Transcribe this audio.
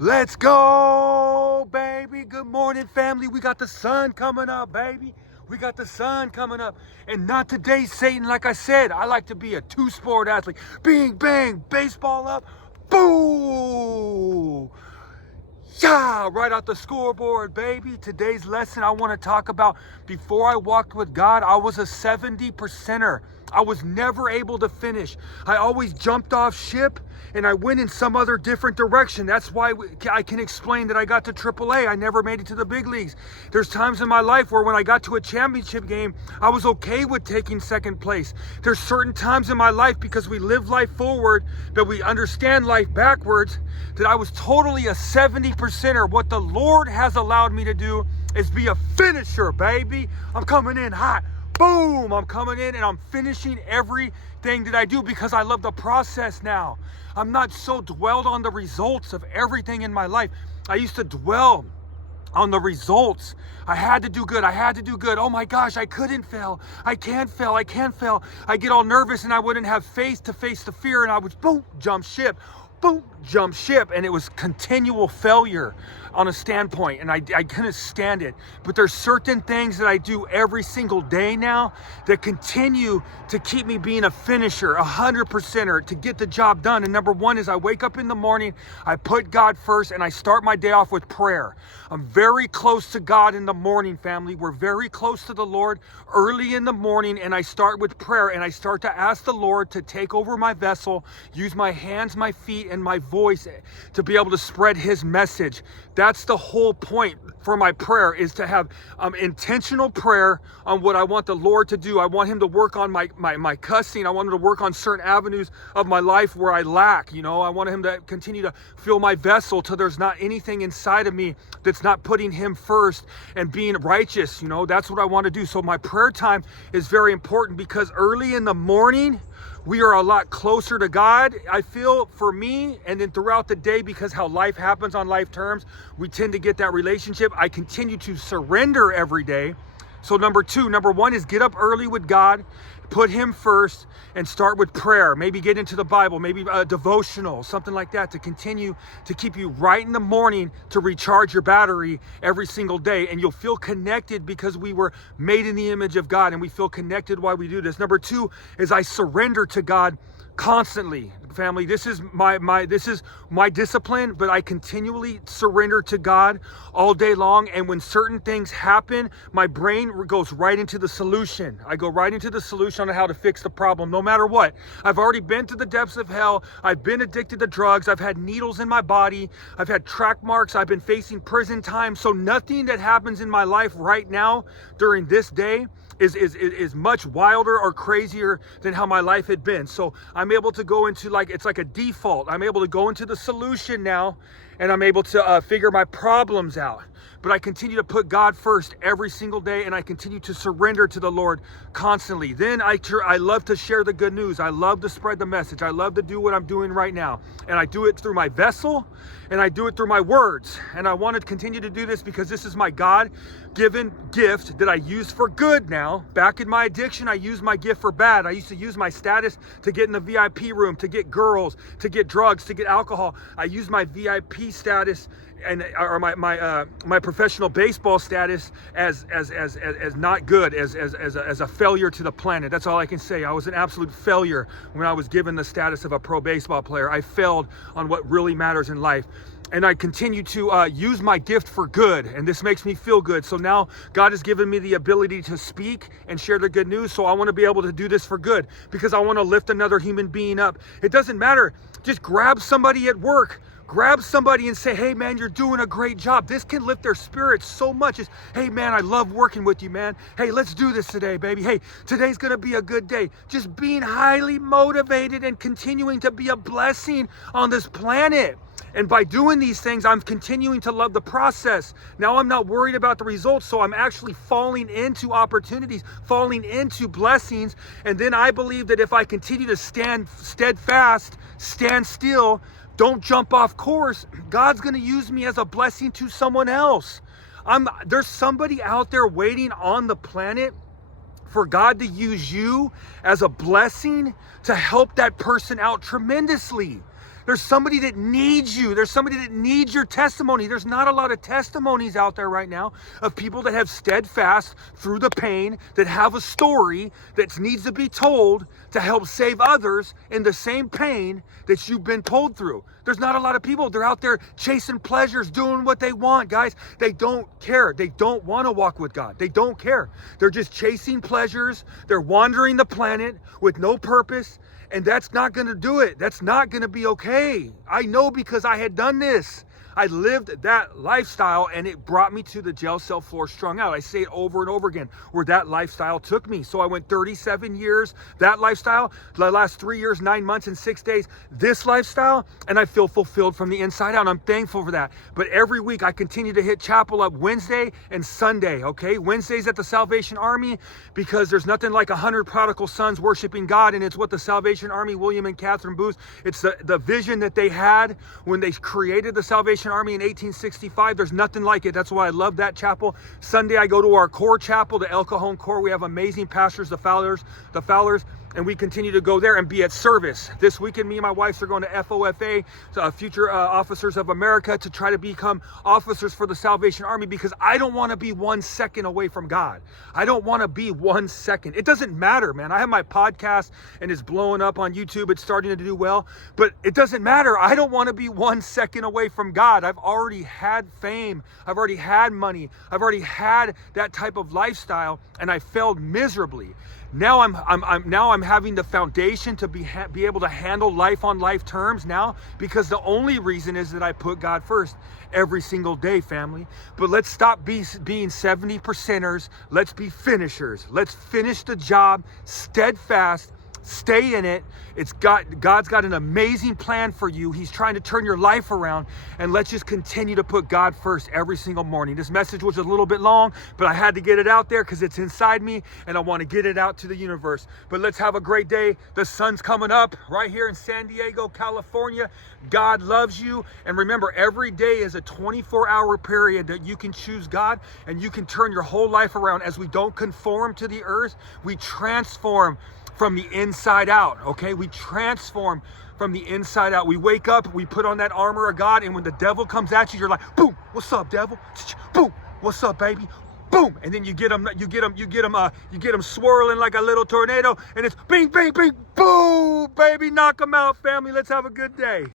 Let's go, baby. Good morning, family. We got the sun coming up, baby. We got the sun coming up. And not today, Satan. Like I said, I like to be a two-sport athlete. Bing, bang, baseball up. Boo! Yeah, right off the scoreboard, baby. Today's lesson I want to talk about, before I walked with God, I was a 70%er. I was never able to finish. I always jumped off ship and I went in some other different direction. That's why I can explain that I got to AAA. I never made it to the big leagues. There's times in my life where when I got to a championship game, I was okay with taking second place. There's certain times in my life, because we live life forward, but we understand life backwards, that I was totally a 70%er. What the Lord has allowed me to do is be a finisher, baby. I'm coming in hot. Boom, I'm coming in and I'm finishing everything that I do because I love the process now. I'm not so dwelled on the results of everything in my life. I used to dwell on the results. I had to do good. I had to do good. Oh my gosh, I couldn't fail. I can't fail. I can't fail. I get all nervous and I wouldn't have faith to face the fear, and I would boom, jump ship. Boom, jump ship. And it was continual failure on a standpoint, and I couldn't stand it. But there's certain things that I do every single day now that continue to keep me being a finisher, 100%er, to get the job done. And number one is I wake up in the morning, I put God first, and I start my day off with prayer. I'm very close to God in the morning, family. We're very close to the Lord early in the morning, and I start with prayer, and I start to ask the Lord to take over my vessel, use my hands, my feet, and my voice to be able to spread His message. That's the whole point for my prayer, is to have intentional prayer on what I want the Lord to do. I want Him to work on my cussing. I want Him to work on certain avenues of my life where I lack. I want Him to continue to fill my vessel till there's not anything inside of me that's not putting Him first and being righteous. That's what I want to do. So my prayer time is very important, because early in the morning, we are a lot closer to God, I feel, for me. And then throughout the day, because how life happens on life terms, we tend to get that relationship. I continue to surrender every day. So number one is get up early with God, put Him first, and start with prayer. Maybe get into the Bible, maybe a devotional, something like that, to continue to keep you right in the morning to recharge your battery every single day. And you'll feel connected, because we were made in the image of God, and we feel connected while we do this. Number two is I surrender to God constantly. Family, this is my discipline, but I continually surrender to God all day long. And when certain things happen, my brain goes right into the solution. I go right into the solution on how to fix the problem, no matter what. I've already been to the depths of hell. I've been addicted to drugs. I've had needles in my body. I've had track marks. I've been facing prison time. So nothing that happens in my life right now during this day is much wilder or crazier than how my life had been. So I'm able to go into, it's like a default. I'm able to go into the solution now, and I'm able to figure my problems out. But I continue to put God first every single day, and I continue to surrender to the Lord constantly. Then I love to share the good news. I love to spread the message. I love to do what I'm doing right now. And I do it through my vessel, and I do it through my words. And I want to continue to do this because this is my God-given gift that I use for good now. Back in my addiction, I used my gift for bad. I used to use my status to get in the VIP room, to get girls, to get drugs, to get alcohol. I used my VIP status or my professional baseball status as not good, as a failure to the planet. That's all I can say. I was an absolute failure when I was given the status of a pro baseball player. I failed on what really matters in life. And I continue to use my gift for good, and this makes me feel good. So now God has given me the ability to speak and share the good news. So I want to be able to do this for good, because I want to lift another human being up. It doesn't matter. Just grab somebody at work. Grab somebody and say, hey man, you're doing a great job. This can lift their spirits so much. It's, hey man, I love working with you, man. Hey, let's do this today, baby. Hey, today's going to be a good day. Just being highly motivated and continuing to be a blessing on this planet. And by doing these things, I'm continuing to love the process. Now I'm not worried about the results, so I'm actually falling into opportunities, falling into blessings. And then I believe that if I continue to stand steadfast, stand still, don't jump off course, God's going to use me as a blessing to someone else. There's somebody out there waiting on the planet for God to use you as a blessing to help that person out tremendously. There's somebody that needs you. There's somebody that needs your testimony. There's not a lot of testimonies out there right now of people that have steadfast through the pain, that have a story that needs to be told to help save others in the same pain that you've been told through. There's not a lot of people. They're out there chasing pleasures, doing what they want, guys. They don't care. They don't want to walk with God. They don't care. They're just chasing pleasures. They're wandering the planet with no purpose. And that's not going to do it. That's not going to be okay. I know, because I had done this. I lived that lifestyle, and it brought me to the jail cell floor strung out. I say it over and over again, where that lifestyle took me. So I went 37 years, that lifestyle, the last 3 years, 9 months and 6 days, this lifestyle, and I feel fulfilled from the inside out. I'm thankful for that. But every week I continue to hit chapel up Wednesday and Sunday, okay? Wednesdays at the Salvation Army, because there's nothing like 100 prodigal sons worshiping God, and it's what the Salvation Army, William and Catherine Booth, it's the vision that they had when they created the Salvation Army in 1865. There's nothing like it. That's why I love that chapel. Sunday I go to our core chapel, the El Cajon Core. We have amazing pastors, the Fowlers, and we continue to go there and be at service. This weekend, me and my wife are going to FOFA, Future Officers of America, to try to become officers for the Salvation Army, because I don't want to be 1 second away from God. I don't want to be 1 second. It doesn't matter, man. I have my podcast and it's blowing up on YouTube. It's starting to do well, but it doesn't matter. I don't want to be 1 second away from God. I've already had fame. I've already had money. I've already had that type of lifestyle, and I failed miserably. Now I'm having the foundation to be able to handle life on life terms now, because the only reason is that I put God first every single day, family. But let's stop being 70%ers. Let's be finishers. Let's finish the job, steadfast. Stay in it. God's got an amazing plan for you. He's trying to turn your life around, and let's just continue to put God first every single morning. This message was a little bit long, but I had to get it out there because it's inside me, and I want to get it out to the universe. But let's have a great day. The sun's coming up right here in San Diego, California. God loves you. And remember, every day is a 24-hour period that you can choose God, and you can turn your whole life around. As we don't conform to the earth, we transform from the inside out, okay? We transform from the inside out. We wake up, we put on that armor of God, and when the devil comes at you, you're like, boom, what's up, devil? Boom, what's up, baby? Boom, and then you get them swirling like a little tornado, and it's bing, bing, bing, boom, baby, knock them out, family. Let's have a good day.